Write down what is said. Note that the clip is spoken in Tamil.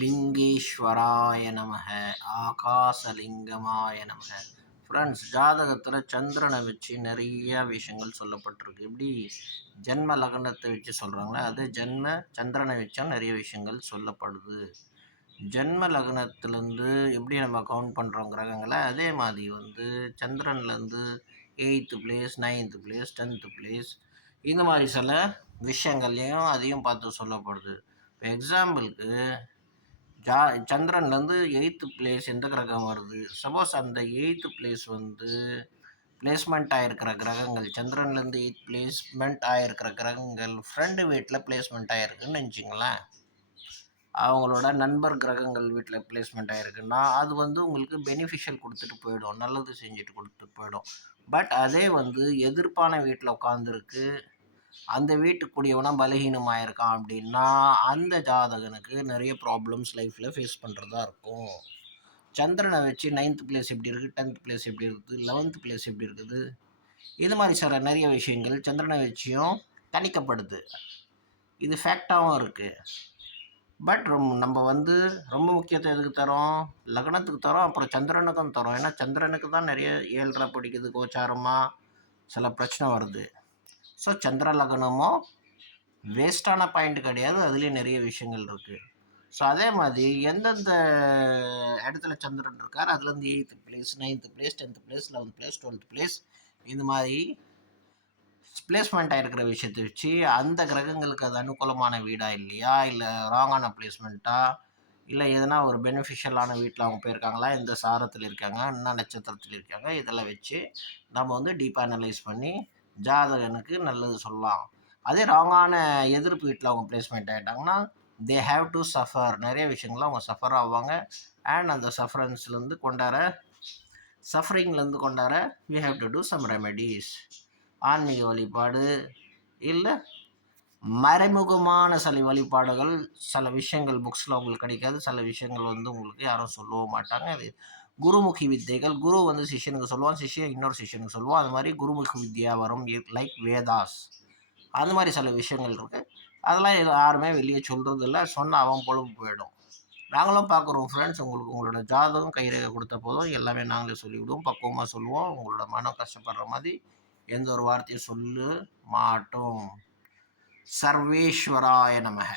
லிங்கேஸ்வராய நமக, ஆகாசலிங்கமாய நமக. ஃப்ரெண்ட்ஸ், ஜாதகத்தில் சந்திரனை வச்சு நிறைய விஷயங்கள் சொல்லப்பட்டிருக்கு. எப்படி ஜென்ம லக்னத்தை வச்சு சொல்கிறாங்களோ அது சந்திரனை வச்சா நிறைய விஷயங்கள் சொல்லப்படுது. ஜென்ம லக்னத்துலேருந்து எப்படி நம்ம கவுண்ட் பண்ணுறோம் கிரகங்களை, அதே மாதிரி சந்திரன்லேருந்து 8th place, 9th place, 10th place, இந்த மாதிரி சில விஷயங்கள்லையும் அதையும் பார்த்து சொல்லப்படுது. இப்போ எக்ஸாம்பிளுக்கு சந்திரன்லேருந்து 8th பிளேஸ் எந்த கிரகம் வருது? சப்போஸ் அந்த 8th பிளேஸ் பிளேஸ்மெண்ட் ஆகிருக்கிற கிரகங்கள், சந்திரன்லேருந்து 8th பிளேஸ்மெண்ட் ஆகிருக்கிற கிரகங்கள் ஃப்ரெண்டு வீட்டில் பிளேஸ்மெண்ட் ஆகிருக்குன்னு நினச்சிங்களேன். அவங்களோட நண்பர் கிரகங்கள் வீட்டில் பிளேஸ்மெண்ட் ஆகிருக்குன்னா அது உங்களுக்கு பெனிஃபிஷியல் கொடுத்துட்டு போயிடும், நல்லது செஞ்சுட்டு கொடுத்துட்டு போயிடும். பட் அதே எதிர்ப்பான வீட்டில் உட்காந்துருக்கு, அந்த வீட்டுக்குரியவனா பலகீனமாக இருக்கான் அப்படின்னா அந்த ஜாதகனுக்கு நிறைய ப்ராப்ளம்ஸ் லைஃப்பில் ஃபேஸ் பண்ணுறதா இருக்கும். சந்திரனை வச்சு 9th பிளேஸ் எப்படி இருக்குது, 10th பிளேஸ் எப்படி இருக்குது, 11th பிளேஸ் எப்படி இருக்குது, இது மாதிரி சில நிறைய விஷயங்கள் சந்திரனை வச்சியும் கணிக்கப்படுது. இது ஃபேக்டாகவும் இருக்குது. பட் நம்ம ரொம்ப முக்கியத்துவம் எதுக்கு தரோம்? லக்னத்துக்கு தரோம், அப்புறம் சந்திரனுக்கும் தரோம். ஏன்னா சந்திரனுக்கு தான் நிறைய 7.5 பிடிக்குது, கோச்சாரமாக சில பிரச்சனை வருது. ஸோ சந்திர லக்னமும் வேஸ்டான பாயிண்ட் கிடையாது, அதுலேயும் நிறைய விஷயங்கள் இருக்குது. ஸோ அதே மாதிரி எந்தெந்த இடத்துல சந்திரன் இருக்கார், அதுலேருந்து 8th place, 9th place, 10th place, 11th place, 12th place, இந்த மாதிரி பிளேஸ்மெண்ட் ஆகிருக்கிற விஷயத்தை வச்சு அந்த கிரகங்களுக்கு அது அனுகூலமான வீடா இல்லையா, இல்லை ராங்கான பிளேஸ்மெண்ட்டா, இல்லை எதனா ஒரு பெனிஃபிஷியலான வீட்டில் அவங்க போயிருக்காங்களா, எந்த சாரத்தில் இருக்காங்க, என்ன நட்சத்திரத்தில் இருக்காங்க, இதெல்லாம் வச்சு நம்ம டீப்பாக அனலைஸ் பண்ணி ஜாதகனுக்கு நல்லது சொல்லலாம். அதே ராங்கான எதிர்ப்பு வீட்டில் அவங்க பிளேஸ்மெண்ட் ஆகிட்டாங்கன்னா தே ஹாவ் டு சஃபர், நிறைய விஷயங்கள்லாம் அவங்க சஃபர் ஆவாங்க. அண்ட் அந்த சஃபரிங்லேருந்து கொண்டாட we have to do some remedies. ஆன்மீக வழிபாடு இல்லை மறைமுகமான சில வழிபாடுகள், சில விஷயங்கள் புக்ஸில் உங்களுக்கு கிடைக்காது, சில விஷயங்கள் உங்களுக்கு யாரும் சொல்லவும் மாட்டாங்க. அது குருமுகி வித்தைகள். குரு சிஷ்யனுக்கு சொல்லுவான், சிஷ்யன் இன்னொரு சிஷ்யனுக்கு சொல்லுவான். அது மாதிரி குருமுகி வித்யா வரும், லைக் வேதாஸ். அது மாதிரி சில விஷயங்கள் இருக்குது. அதெல்லாம் யாருமே வெளியே சொல்கிறது இல்லை, சொன்னால் அவன் பொழுது போயிடும். நாங்களும் பார்க்குறோம் ஃப்ரெண்ட்ஸ். உங்களோட ஜாதகம் கைரேகை கொடுத்த போதும் எல்லாமே நாங்களே சொல்லிவிடுவோம், பக்குவமாக சொல்லுவோம். உங்களோட மனம் கஷ்டப்படுற மாதிரி எந்த ஒரு வார்த்தையும் சொல்ல மாட்டோம். சர்வேஸ்வராய நமக.